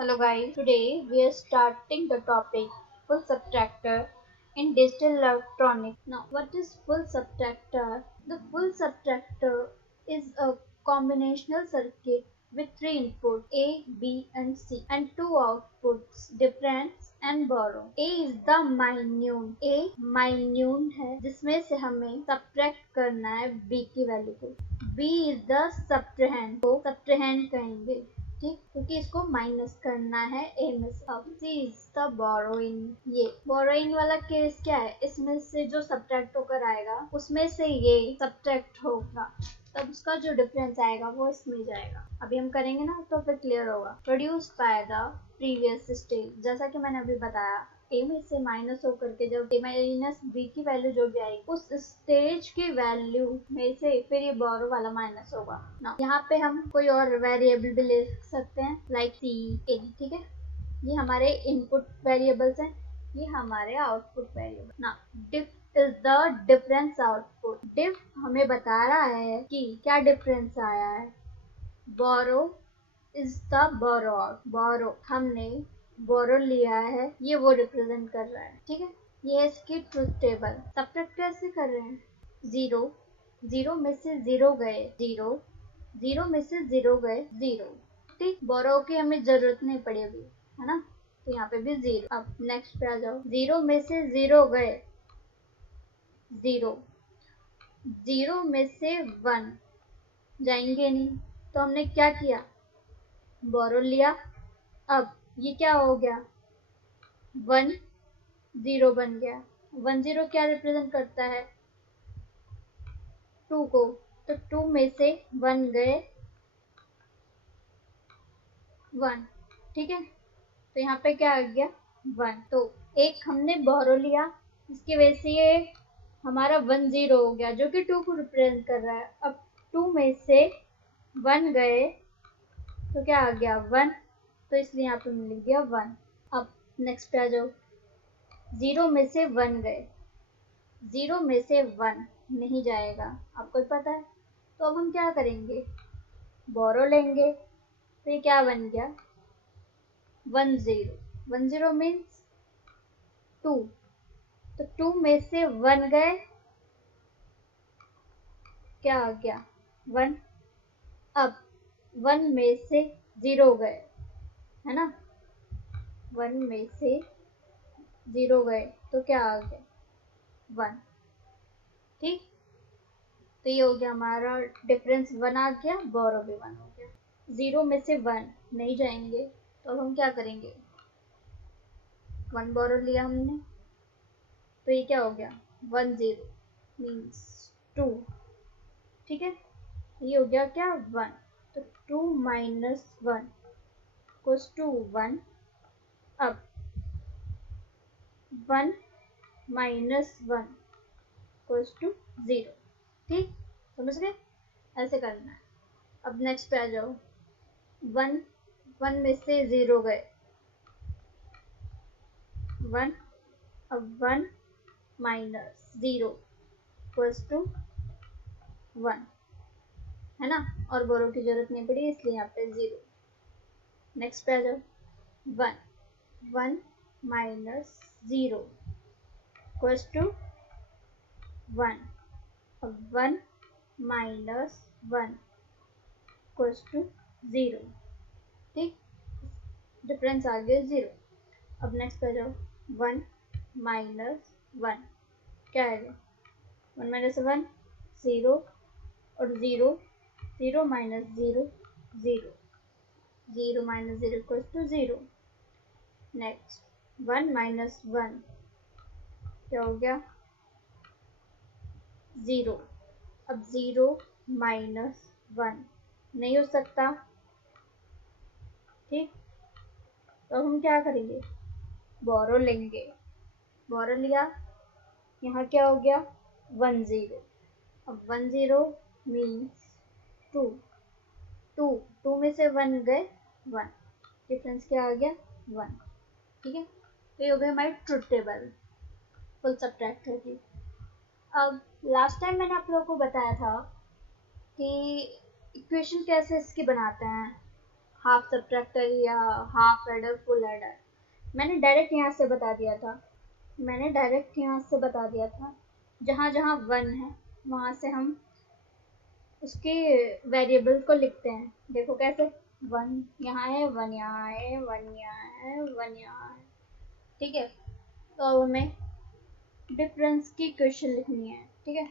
Hello guys, today we are starting the topic full subtractor in digital electronics. Now, what is full subtractor? The full subtractor is a combinational circuit with three inputs A, B and C and two outputs difference and borrow. A है जिसमें से हमें subtract करना है B की value को. B is the subtrahend को subtrahend कहेंगे ठीक, क्योंकि इसको माइनस करना है ए में से. अब सी इज द बोरोइंग. ये बोरोइंग वाला केस क्या है, इसमें से जो सब्ट्रैक्ट होकर आएगा उसमें से ये सब्ट्रैक्ट होगा, तब उसका जो डिफरेंस आएगा वो इसमें जाएगा. अभी हम करेंगे ना तो फिर क्लियर होगा. Produce by the previous stage. जैसा कि मैंने अभी बताया, ए में से माइनस होकर के जब ए माइनस बी की वैल्यू जो भी आएगी उस स्टेज की वैल्यू में से फिर ये बोरो वाला माइनस होगा ना. यहाँ पे हम कोई और वेरिएबल भी ले सकते हैं लाइक सी ए. ठीक है, ये हमारे इनपुट वेरिएबल्स हैं, ये हमारे आउटपुट वेरिएबल ना. डिफ इज द डिफरेंस आउटपुट. डिफ हमें बता रहा है कि क्या डिफरेंस आया है. बोरो इज द बोरो आउट. बोरो हमने बोरो लिया है, ये वो रिप्रेजेंट कर रहा है. ठीक है, ये है इसकी ट्रुथ टेबल. सब्ट्रैक्ट कैसे कर रहे हैं. जीरो में से जीरो गए जीरो में से जीरो गए जीरो. ठीक, बोरो की हमें जरूरत नहीं पड़ी अभी, है ना, तो यहाँ पे भी जीरो. अब नेक्स्ट पे आ जाओ. जीरो में से जीरो गए जीरो में से वन जाएंगे नहीं, तो हमने क्या किया, बोरो लिया. अब ये क्या हो गया, 10 बन गया. 10 क्या रिप्रेजेंट करता है, 2 को, तो 2 में से 1 गए 1. ठीक है, तो यहाँ पे क्या आ गया 1. तो एक हमने बोरो लिया, इसकी वजह से ये हमारा 10 हो गया जो कि 2 को रिप्रेजेंट कर रहा है. अब 2 में से 1 गए तो क्या आ गया 1, तो इसलिए यहाँ पे मिल गया 1. अब नेक्स्ट पे आ जाओ. 0 में से 1 गए, 0 में से 1 नहीं जाएगा, आपको पता है. तो अब हम क्या करेंगे, बोरो लेंगे, तो ये क्या बन गया 10 मीन्स 2. तो 2 में से 1 गए, क्या आ गया 1. अब 1 में से 0 गए, है ना, 1 में से 0 गए तो क्या आ गया 1. ठीक, तो ये हो गया हमारा डिफरेंस 1 आ गया, बोरो भी 1 हो गया. 0 में से 1 नहीं जाएंगे, तो हम क्या करेंगे, 1 बोरो लिया हमने, तो ये क्या हो गया 10 मीन्स 2. ठीक है, ये हो गया क्या 1. तो 2 माइनस 1 इक्वल्स टू 1. अब 1 माइनस 1 इक्वल्स टू 0. ठीक, समझ गए, ऐसे करना है. अब नेक्स्ट पे आ जाओ. 1 में से 0 गए 1. अब 1 माइनस 0 इक्वल्स टू 1, है ना, और बोरो की जरूरत नहीं पड़ी इसलिए यहाँ पे 0. नेक्स्ट पे आ जाओ. 1 माइनस 0 इक्वल्स टू 1. अब 1 माइनस 1 इक्वल्स टू 0. ठीक, डिफरेंस आ गया 0. अब नेक्स्ट पे आ जाओ. 1 माइनस 1 क्या आएगा, 1 माइनस 1 0 और 0 minus 0 0 minus 0 equals to 0. Next 1 minus 1 क्या हो गया 0. अब 0 माइनस 1 नहीं हो सकता. ठीक, तो हम क्या करेंगे, बोरो लेंगे. बोरो लिया, यहाँ क्या हो गया 10. अब 10 मीन्स 2 में से 1 गए 1, डिफरेंस क्या आ गया 1. ठीक है, तो ये हो गया हमारी ट्रुथ टेबल फुल सब्ट्रैक्टर की. अब लास्ट टाइम मैंने आप लोगों को बताया था कि इक्वेशन कैसे इसकी बनाते हैं. हाफ सब्ट्रैक्टर या हाफ एडर, फुल एडर। मैंने डायरेक्ट यहाँ से बता दिया था, जहाँ जहाँ 1 है वहाँ से हम उसके वेरिएबल को लिखते हैं। देखो कैसे, 1 यहाँ है, 1 यहाँ है, 1 यहाँ है, 1 यहाँ है, ठीक है। तो अब हमें डिफरेंस की इक्वेशन लिखनी है, ठीक है।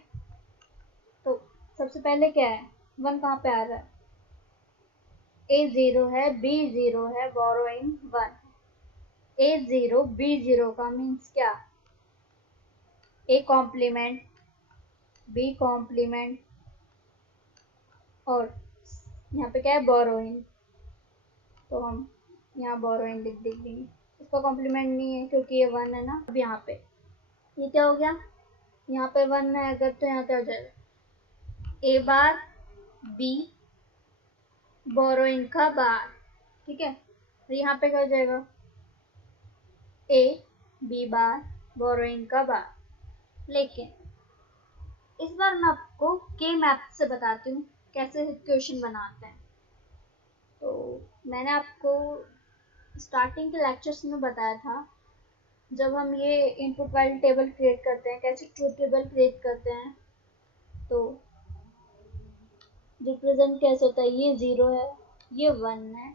तो सबसे पहले क्या है, 1 कहाँ पे आ रहा है, A 0 है, B 0 है, बोरोइंग 1। A 0 B 0 का मीन्स क्या, A कॉम्प्लीमेंट, B कॉम्प्लीमेंट, और यहाँ पे क्या है, बोरोइंग। तो हम यहाँ बोरोइंग लिख देंगे, इसका कॉम्प्लीमेंट नहीं है क्योंकि ये 1 है ना। अब यहाँ पे ये क्या हो गया, यहाँ पे 1 है अगर, तो यहाँ क्या हो जाएगा, A बार B बोरोइंग का बार, ठीक है। तो यहाँ पे क्या हो जाएगा, A B बार बोरोइंग का बार। लेकिन इस बार मैं आपको के मैप से बताती हूँ कैसे इक्वेशन बनाते हैं। तो मैंने आपको स्टार्टिंग के लेक्चर्स में बताया था, जब हम ये इनपुट वैल्यू टेबल क्रिएट करते हैं, कैसे ट्रूथ टेबल क्रिएट करते हैं, तो रिप्रेजेंट कैसे होता है, ये 0 है, ये 1 है,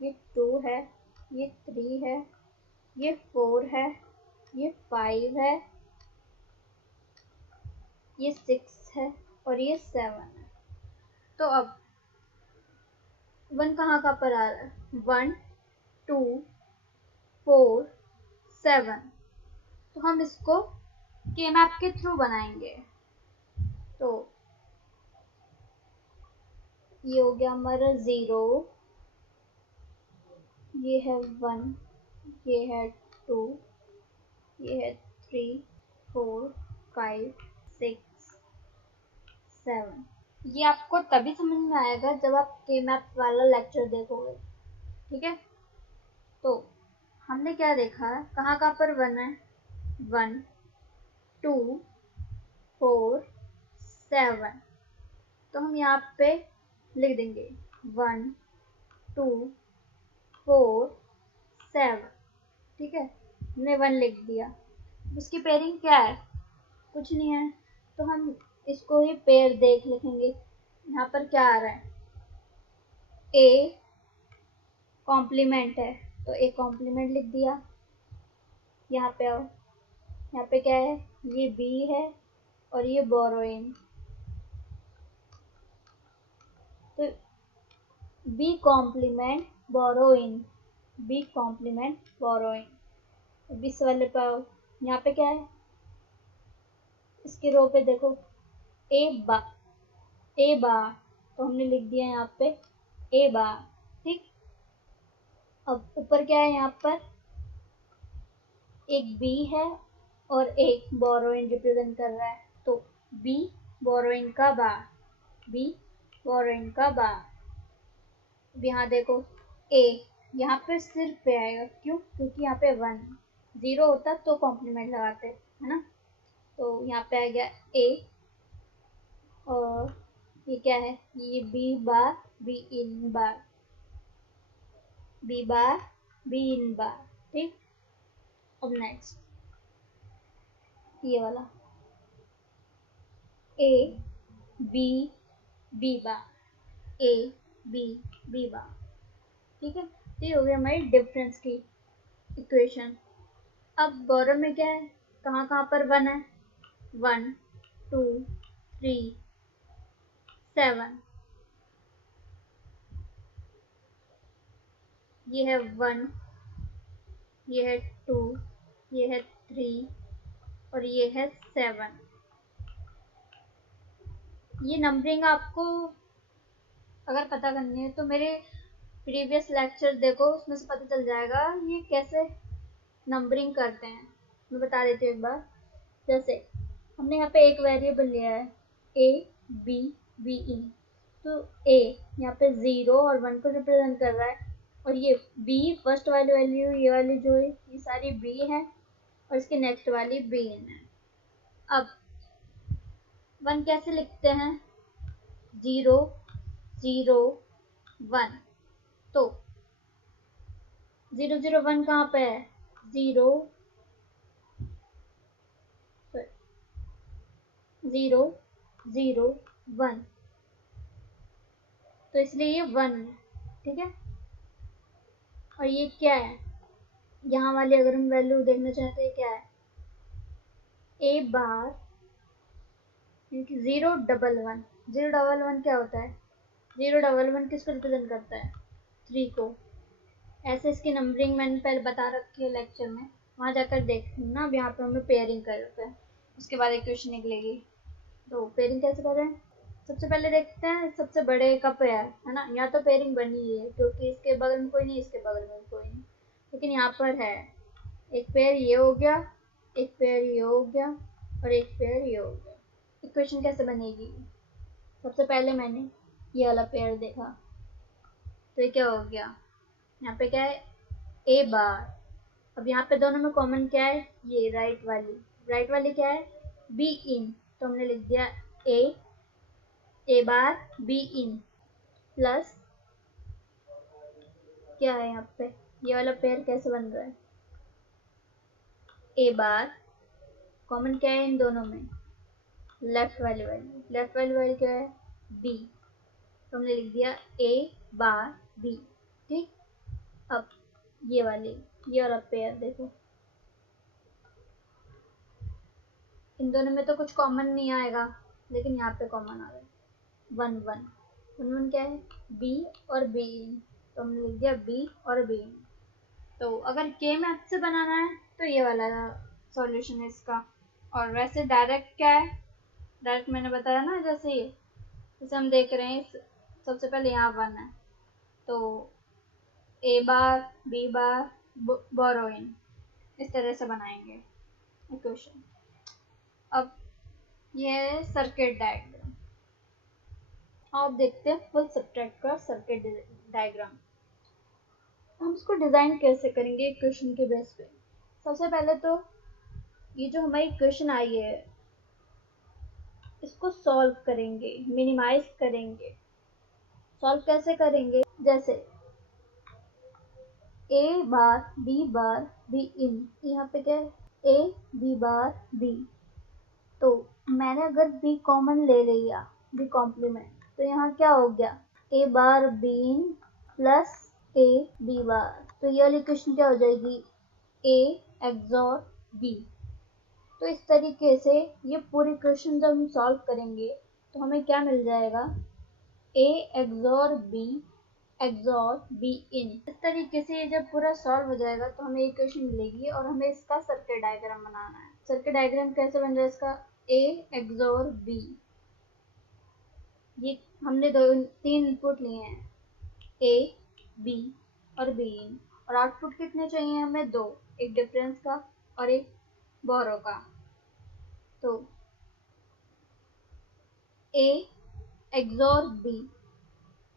ये 2 है, ये 3 है, ये 4 है, ये 5 है, ये 6 है, और ये 7 है। तो अब 1 कहाँ पर आ रहा है, 1 2 4 7। तो हम इसको के मैप के थ्रू बनाएंगे। तो ये हो गया हमारा 0, ये है 1, ये है 2, ये है 3 4 5 6 7। ये आपको तभी समझ में आएगा जब आप के मैप वाला लेक्चर देखोगे, ठीक है। तो हमने क्या देखा, कहाँ पर 1 है, 1 2 4 7। तो हम यहाँ पे लिख देंगे 1 2 4 7, ठीक है। हमने 1 लिख दिया। इसकी पेयरिंग क्या है, कुछ नहीं है, तो हम इसको ही पेयर देख लिखेंगे। यहाँ पर क्या आ रहा है, A कॉम्प्लीमेंट है, तो A कॉम्प्लीमेंट लिख दिया। यहाँ पे आओ, यहाँ पे क्या है, ये B है और ये बोरोइंग, तो B complement borrowing, B complement borrowing. अब इस वाले पे आओ, यहाँ पे क्या है, इसके रो पे देखो, A बार, तो हमने लिख दिया यहाँ पे A बार, ठीक। अब ऊपर क्या है, यहाँ पर एक B है और एक बोरोइंग रिप्रेजेंट कर रहा है, तो B बोरोइंग का बार, B बोरोइंग का बार। अब यहाँ देखो A, यहाँ पे सिर्फ पे आएगा, क्यों, क्योंकि यहाँ पे 1 0 होता तो कॉम्प्लीमेंट लगाते, है ना। तो यहाँ पे आ गया A, और ये क्या है, ये B बार B इन बार, B बार B इन बार, ठीक। अब नेक्स्ट ये वाला A B B bar, A B B बार, ठीक है। तो ये हो गया हमारी डिफरेंस की इक्वेशन। अब बोरो में क्या है, कहाँ पर 1 है, 1 2 3 7, ये है 1, ये है 2, ये है 3 और ये है 7। ये नंबरिंग आपको अगर पता करनी है तो मेरे प्रीवियस लेक्चर देखो, उसमें से पता चल जाएगा ये कैसे नंबरिंग करते हैं। मैं बता देती हूँ एक बार। जैसे हमने यहाँ पे एक वेरिएबल लिया है A B B E, तो A यहाँ पे 0 और 1 को रिप्रेजेंट कर रहा है, और ये B फर्स्ट वाली वैल्यू, ये वाली जो है ये सारी B है, और इसके नेक्स्ट वाली B है। अब 1 कैसे लिखते हैं, 0 0 1, तो 0 0 1 कहाँ पे है? 0 0 0 1, तो इसलिए ये 1 है, ठीक है। और ये क्या है? यहाँ वाली अगर हम वैल्यू देखना चाहते हैं, क्या है? ए बार 0 डबल 1। 0 डबल 1 क्या होता है? 0 डबल 1 किसको रिप्रेजेंट करता है? 3 को। ऐसे इसकी नंबरिंग मैंने पहले बता रखी है लेक्चर में, वहाँ जाकर देखना। अब यहाँ पे हमें पेयरिंग कर रहे हैं, उसके बाद एक क्वेश्चन निकलेगी। तो पेयरिंग कैसे करें? सबसे पहले देखते हैं सबसे बड़े का पेयर, है ना। यहाँ तो पेयरिंग बनी ही है क्योंकि इसके बगल में कोई नहीं, इसके बगल में कोई नहीं, लेकिन यहाँ पर है। एक पेयर ये हो गया, एक पेयर ये हो गया, और एक पेयर ये हो गया। इक्वेशन कैसे बनेगी? सबसे पहले मैंने ये वाला पेयर देखा, तो ये क्या हो गया? यहाँ पे क्या है? ए बार। अब यहाँ पे दोनों में कॉमन क्या है? ये राइट वाली क्या है? Be in. तो हमने लिख दिया ए बार बी इन प्लस क्या है यहाँ पे? ये वाला पेयर कैसे बन रहा है? ए बार कॉमन क्या है इन दोनों में? लेफ्ट वाली क्या है? बी। तो हमने लिख दिया ए बार बी, ठीक। अब ये वाला पेयर देखो, इन दोनों में तो कुछ कॉमन नहीं आएगा, लेकिन यहाँ पे कॉमन आ रहा है 1 1। 1 1 क्या है? बी और बी इन। तो हमने लिख दिया बी और बी इन। तो अगर के मैथ से बनाना है तो ये वाला सॉल्यूशन है इसका। और वैसे डायरेक्ट क्या है? डायरेक्ट मैंने बताया ना, जैसे हम देख रहे हैं, सबसे पहले यहाँ 1 है, तो ए बार बी बार बोरो इन, इस तरह से बनाएंगे इक्वेशन। अब ये है सर्किट डायग्राम। आप देखते हैं फुल सब्ट्रैक्ट का सर्किट डायग्राम। हम इसको डिज़ाइन कैसे करेंगे इक्वेशन के बेस पे? सबसे पहले तो ये जो हमारी इक्वेशन आई है, इसको सॉल्व करेंगे, मिनिमाइज करेंगे। सॉल्व कैसे करेंगे? जैसे ए बार बी इन, यहाँ पे क्या है? A B bar B. तो मैंने अगर बी कॉमन ले लिया, बी कॉम्प्लीमेंट, तो यहाँ क्या हो गया? A bar B in plus A B bar. तो ये वाली इक्वेशन क्या हो जाएगी? A XOR B. तो इस तरीके से ये पूरी इक्वेशन जब हम सॉल्व करेंगे तो हमें क्या मिल जाएगा? ए एक्सॉर बी इन। इस तरीके से ये जब पूरा सॉल्व हो जाएगा तो हमें इक्वेशन मिलेगी और हमें इसका सर्किट डायग्राम बनाना है। सर्किट डायग्राम कैसे बन रहा है इसका? A XOR B. ये हमने 3 इनपुट लिए हैं, ए बी और बी इन, और आउटपुट कितने चाहिए हमें? 2, एक डिफरेंस का और एक बोरो का। तो ए एक्सॉर बी,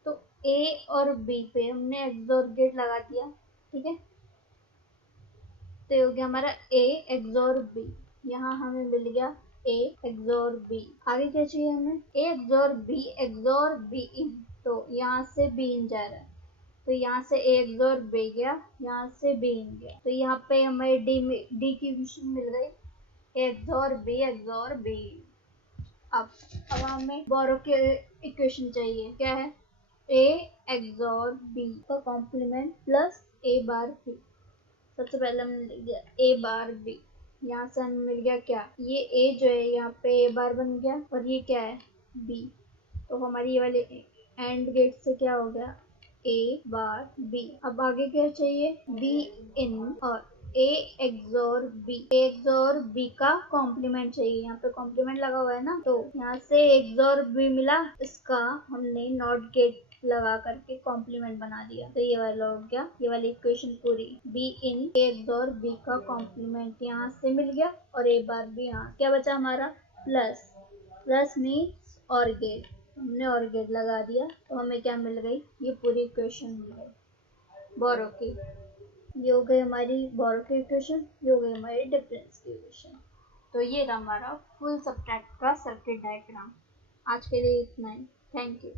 तो ए और बी पे हमने एक्सॉर गेट लगा दिया, ठीक है। तो ये हो गया हमारा ए एक्सॉर बी। यहाँ हमें मिल गया ए एक्सॉर बी। आगे क्या चाहिए हमें? ए एक्सॉर बी इन। तो यहाँ से बी इन जा रहा है, तो यहाँ से ए एक्सॉर बी गया, यहाँ से बी इन गया, तो यहाँ पे हमें डी की इक्वेशन मिल गई, ए एक्सॉर बी। अब हमें बोरो की इक्वेशन चाहिए, क्या है? ए एक्सॉर बी का कॉम्प्लीमेंट प्लस ए बार बी। सबसे पहले हमने लिख दिया ए बार बी, यहाँ से हमें मिल गया क्या? ये ए जो है यहाँ पे ए बार बन गया, और ये क्या है? बी। तो हमारी ये वाले एंड गेट से क्या हो गया? A bar B. अब आगे क्या चाहिए? बी इन और ए एक्सॉर बी का कॉम्प्लीमेंट चाहिए। यहाँ पे कॉम्प्लीमेंट लगा हुआ है ना, तो यहाँ से एक्सॉर बी मिला, इसका हमने नॉट गेट लगा करके कॉम्प्लीमेंट बना दिया, तो ये वाला हो गया, ये वाली इक्वेशन पूरी। B in A XOR B का कॉम्प्लीमेंट यहाँ से मिल गया, और ए बार बी यहाँ क्या बचा हमारा? प्लस मीन्स और गेट, हमने और गेट लगा दिया, तो हमें क्या मिल गई? ये पूरी इक्वेशन मिल गई बोरो की। ये हो गई हमारी बोरो की इक्वेशन, ये हो गई हमारी डिफरेंस की इक्वेशन। तो ये रहा हमारा फुल सब्ट्रैक्ट का सर्किट डायग्राम। आज के लिए इतना ही। Thank you.